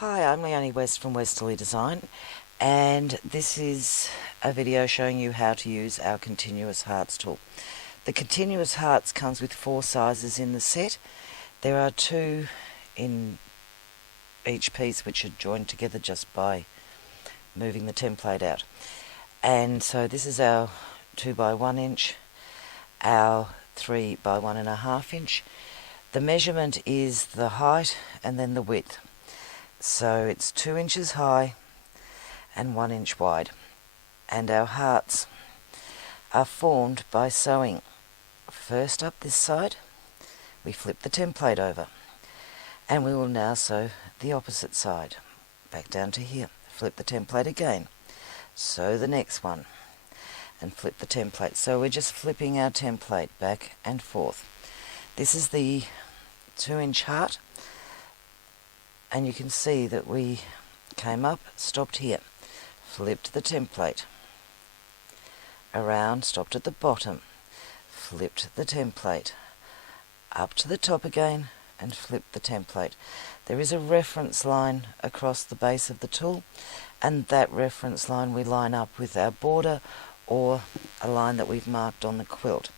Hi, I'm Leonie West from Westalee Design, and this is a video showing you how to use our continuous hearts tool. The continuous hearts comes with 4 sizes in the set. There are 2 in each piece which are joined together just by moving the template out. And so this is our 2 by 1 inch, our 3 by 1.5 inch. The measurement is the height and then the width. So it's 2 inches high and 1 inch wide. And our hearts are formed by sewing first up this side. We flip the template over, and we will now sew the opposite side. Back down to here. Flip the template again. Sew the next one and flip the template. So we're just flipping our template back and forth. This is the 2 inch heart. And you can see that we came up, stopped here, flipped the template around, stopped at the bottom, flipped the template up to the top again, and flipped the template. There is a reference line across the base of the tool, and that reference line we line up with our border or a line that we've marked on the quilt.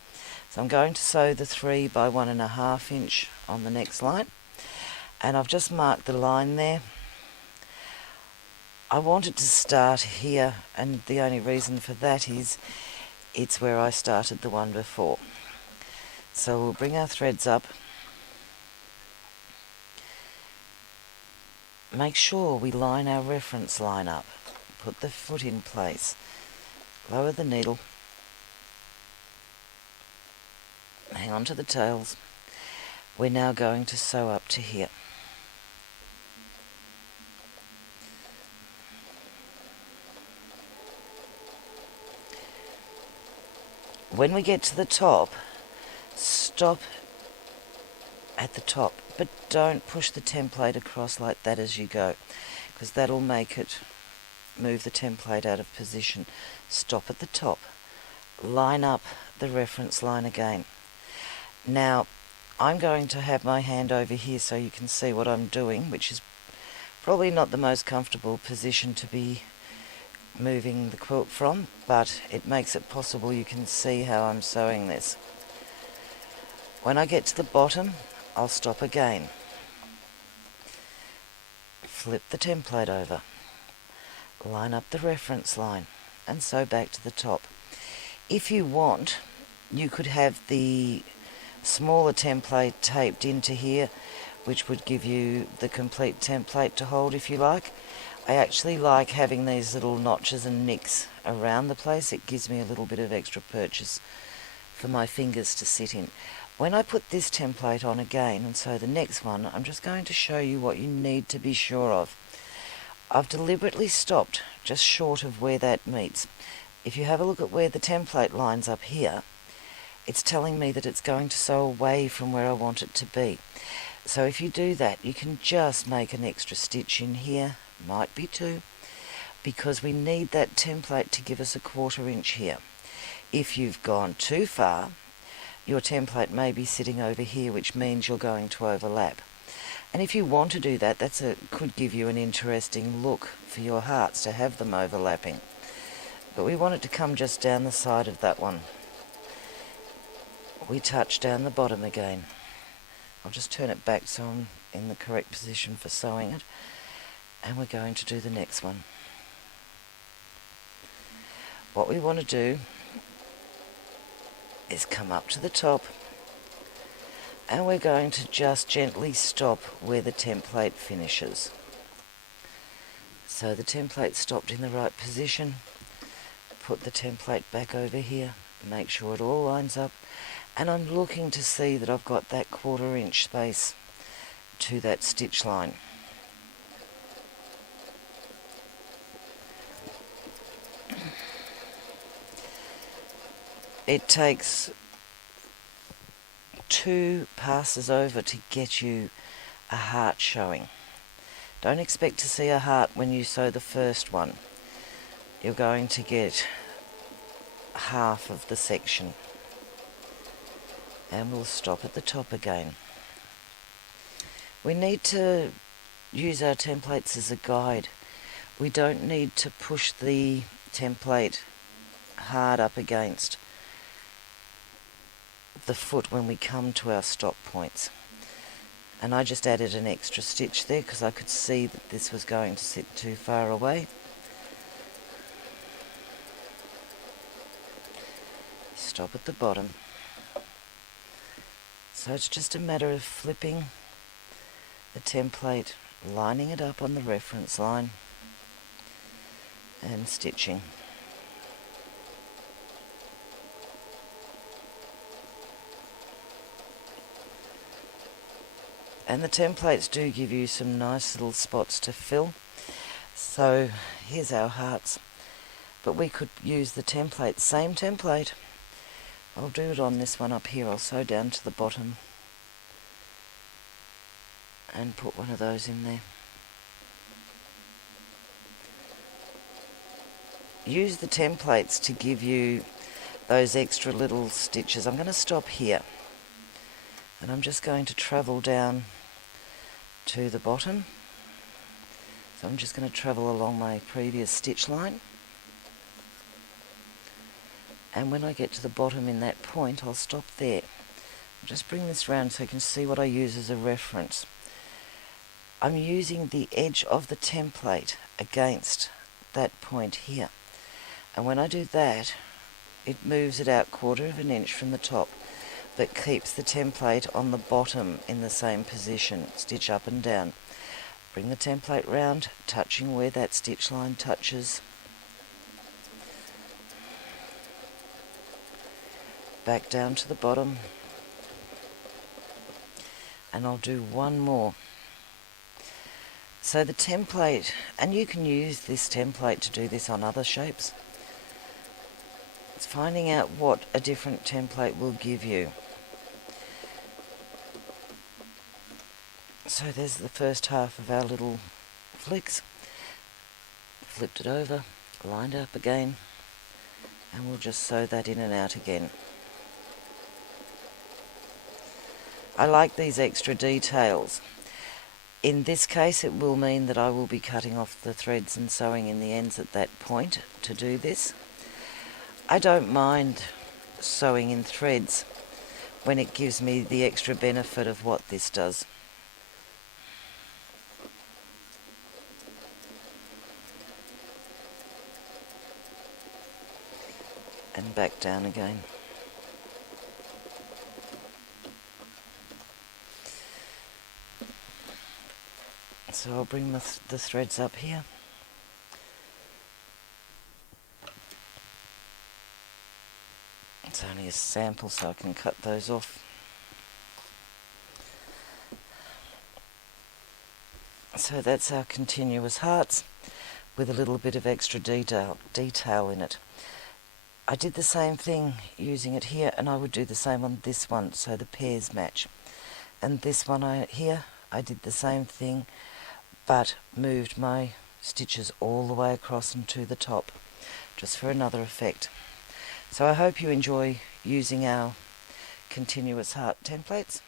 So I'm going to sew the 3 by 1.5 inch on the next line. And I've just marked the line there. I wanted to start here, and the only reason for that is it's where I started the one before. So we'll bring our threads up. Make sure we line our reference line up. Put the foot in place. Lower the needle. Hang on to the tails. We're now going to sew up to here. When we get to the top, stop at the top, but don't push the template across like that as you go, because that'll make it move the template out of position. Stop at the top, line up the reference line again. Now, I'm going to have my hand over here so you can see what I'm doing, which is probably not the most comfortable position to be moving the quilt from, but it makes it possible you can see how I'm sewing this. When I get to the bottom, I'll stop again. Flip the template over. Line up the reference line and sew back to the top. If you want, you could have the smaller template taped into here, which would give you the complete template to hold if you like. I actually like having these little notches and nicks around the place. It gives me a little bit of extra purchase for my fingers to sit in. When I put this template on again and sew the next one, I'm just going to show you what you need to be sure of. I've deliberately stopped just short of where that meets. If you have a look at where the template lines up here, it's telling me that it's going to sew away from where I want it to be. So if you do that, you can just make an extra stitch in here, might be 2, because we need that template to give us a 1/4 inch here. If you've gone too far, your template may be sitting over here, which means you're going to overlap. And if you want to do that, could give you an interesting look for your hearts to have them overlapping. But we want it to come just down the side of that one. We touch down the bottom again. I'll just turn it back so I'm in the correct position for sewing it. And we're going to do the next one. What we want to do is come up to the top, and we're going to just gently stop where the template finishes. So the template stopped in the right position. Put the template back over here, make sure it all lines up, and I'm looking to see that I've got that 1/4 inch space to that stitch line. It takes 2 passes over to get you a heart showing. Don't expect to see a heart when you sew the first one. You're going to get half of the section. And we'll stop at the top again. We need to use our templates as a guide. We don't need to push the template hard up against the foot when we come to our stop points. And I just added an extra stitch there because I could see that this was going to sit too far away. Stop at the bottom. So it's just a matter of flipping the template, lining it up on the reference line and stitching. And the templates do give you some nice little spots to fill. So here's our hearts, but we could use the template, same template. I'll do it on this one up here. I'll sew down to the bottom and put one of those in there. Use the templates to give you those extra little stitches. I'm going to stop here and I'm just going to travel down to the bottom. So I'm just going to travel along my previous stitch line, and when I get to the bottom in that point I'll stop there. I'll just bring this round so you can see what I use as a reference. I'm using the edge of the template against that point here, and when I do that it moves it out 1/4 of an inch from the top, but keeps the template on the bottom in the same position. Stitch up and down. Bring the template round, touching where that stitch line touches. Back down to the bottom. And I'll do one more. So the template, and you can use this template to do this on other shapes. It's finding out what a different template will give you. So there's the first half of our little flicks. Flipped it over, lined up again, and we'll just sew that in and out again. I like these extra details. In this case it will mean that I will be cutting off the threads and sewing in the ends at that point to do this. I don't mind sewing in threads when it gives me the extra benefit of what this does. And back down again. So I'll bring the threads up here. It's only a sample so I can cut those off. So that's our continuous hearts with a little bit of extra detail in it. I did the same thing using it here, and I would do the same on this one so the pairs match. And this one here I did the same thing, but moved my stitches all the way across and to the top, just for another effect. So I hope you enjoy using our continuous heart templates.